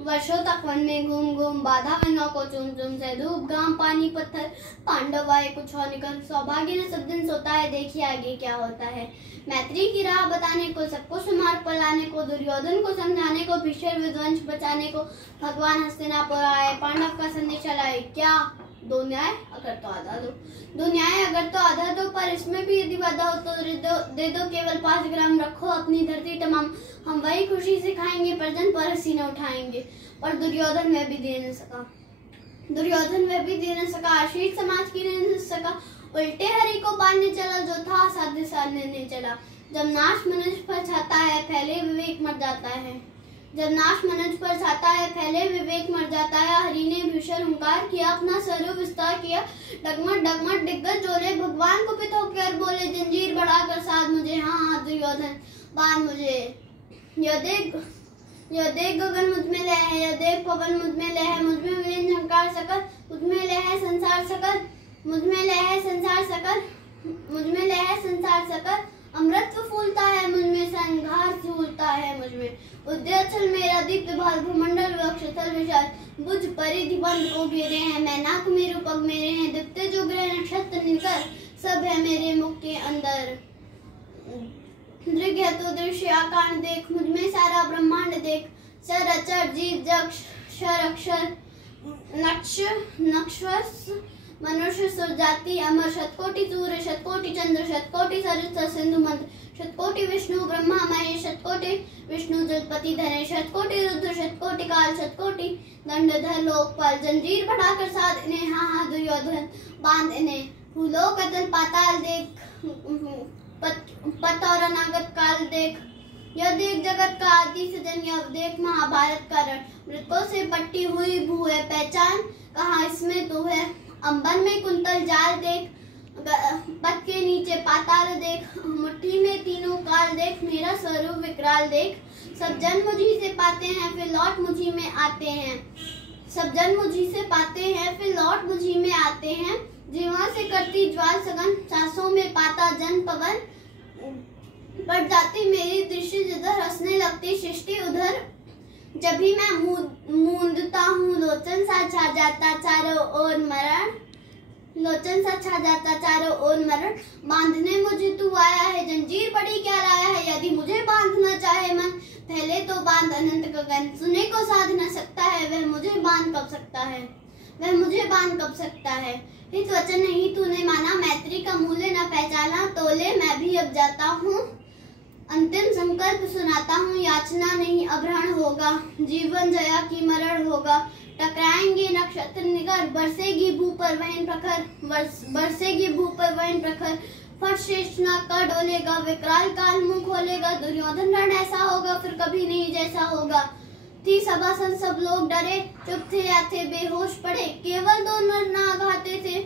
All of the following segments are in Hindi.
वर्षों तक वन में घूम घूम बाधा बना को चुन चुन से धूप घाम पानी पत्थर पांडव आए कुछ और निकल सौभाग्य ने सब दिन सोता है देखिए आगे क्या होता है। मैत्री की राह बताने को सबको सुमार्ग पर लाने को दुर्योधन को समझाने को भीष्म विध्वंस बचाने को भगवान हस्तिनापुर आए पांडव का संदेश लाए। क्या दो न्याय अगर तो आधा दो, दो न्याय अगर तो आधा दो, पर इसमें भी यदि वादा हो तो दे दो केवल 5 ग्राम रखो अपनी धरती तमाम, हम वही खुशी से खाएंगे पर जन पर हंसी न उठाएंगे। और दुर्योधन वह भी दे न सका, दुर्योधन वह भी दे न सका, आशीष समाज की न सका, उल्टे हरि को पालने चला जो था साध्य साधने नहीं चला। जब नाश मनुष्य पर छाता है फैले विवेक मर जाता है, जब नाश मनुष्य पर छाता है फैले विवेक मर जाता है। हरि ने भीषण हुंकार किया अपना स्वरूप विस्तार किया, डगमग डगमग दिग्गज जोले भगवान को पित होकर बोले जंजीर बढ़ाकर साध मुझे, हाँ हाँ दुर्योधन बांध मुझे। यह देख गगन मुझ में लय है, यह देख पवन मुझ में लय है, मुझ में वीर झंकार सकल, मुझ में लय है संसार सकल, मुझ में लय है संसार सकल, मुझ में लय है संसार सकल। अमृत फूलता है मुझ में संघार फूलता है मुझ में, उद्योचल मेरा दीप्त भाल भूमंडल वक्षस्थल विशाल, बुझ परिधि बंद को घेरे हैं मैं नाक मेरु पग मेरे हैं, दिप्ते जो ग्रह नक्षत्र निकर सब है मेरे मुख के अंदर। दृग है तो दृश्य आकार देख, मुझ में सारा ब्रह्मांड देख, सर अचर जीव जग क्षर अक्षर नक्ष मनुष्य सुरजाति अमर, शतकोटि सूर्य शतकोटि चंद्र शतकोटि सरस सिंधु मंत्र, शतकोटि विष्णु ब्रह्मा महेश, शतकोटि विष्णु जलपति धनेश, शतकोटि रुद्र शतकोटि काल, शतकोटि दंडधर लोकपाल। जंजीर बढ़ाकर साध इन्हें, हाँ हाँ दुर्योधन बांध इन्हें। भूलोक अतल पाताल देख, पत और अनागत काल देख, यह देख जगत का आदि सजन, यह देख महाभारत का रण, मृतकों से पट्टी हुई भू है पहचान, कहाँ इसमें तू है। अंबर में कुंतल जाल देख, पद के नीचे पाताल देख, मुट्ठी में तीनों काल देख, मेरा स्वरूप विकराल देख। सब जन मुझी से पाते हैं फिर लौट मुझी में आते हैं, सब जन मुझी से पाते हैं फिर लौट मुझी में आते हैं। जीवा से करती ज्वाल सघन, सांसों में पाता जन पवन, बढ़ जाती मेरी दृष्टि जिधर हंसने लगती सृष्टि उधर। जब भी मैं मूंदता हूँ लोचन सा छा जाता चारों ओर मरण, लोचन सा छा जाता चारों ओर मरण। बांधने मुझे तू आया है जंजीर बड़ी क्या लाया है, यदि मुझे बांधना चाहे मन पहले तो बांध अनंत गगन, सुने को साध न सकता है वह मुझे बांध कब सकता है, वह मुझे बांध कब सकता है। हित वचन नहीं तूने माना, मैत्री का मूल्य न पहचाना, तोले मैं भी अब जाता हूँ, अंतिम संकल्प सुनाता हूँ, याचना नहीं अभ्रहण होगा, जीवन जया की मरण होगा। टकराएंगे नक्षत्र निगर, बरसेगी भू पर वहन प्रखर, बरसेगी भू पर वहन प्रखर। फट शेषना का डोलेगा, विकराल काल मुंह खोलेगा, दुर्योधन रण ऐसा होगा फिर कभी नहीं जैसा होगा। थी सभासन सब लोग डरे, चुप थे या थे बेहोश पड़े, केवल 2 नर नाग आते थे,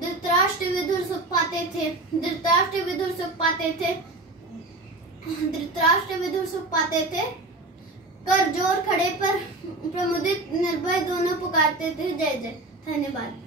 धृतराष्ट्र विदुर सुख पाते थे, धृतराष्ट्र विदुर सुख पाते थे, धृतराष्ट्र विदुर सुख पाते थे। कर जोर खड़े पर प्रमुदित निर्भय दोनों पुकारते थे जय जय। धन्यवाद।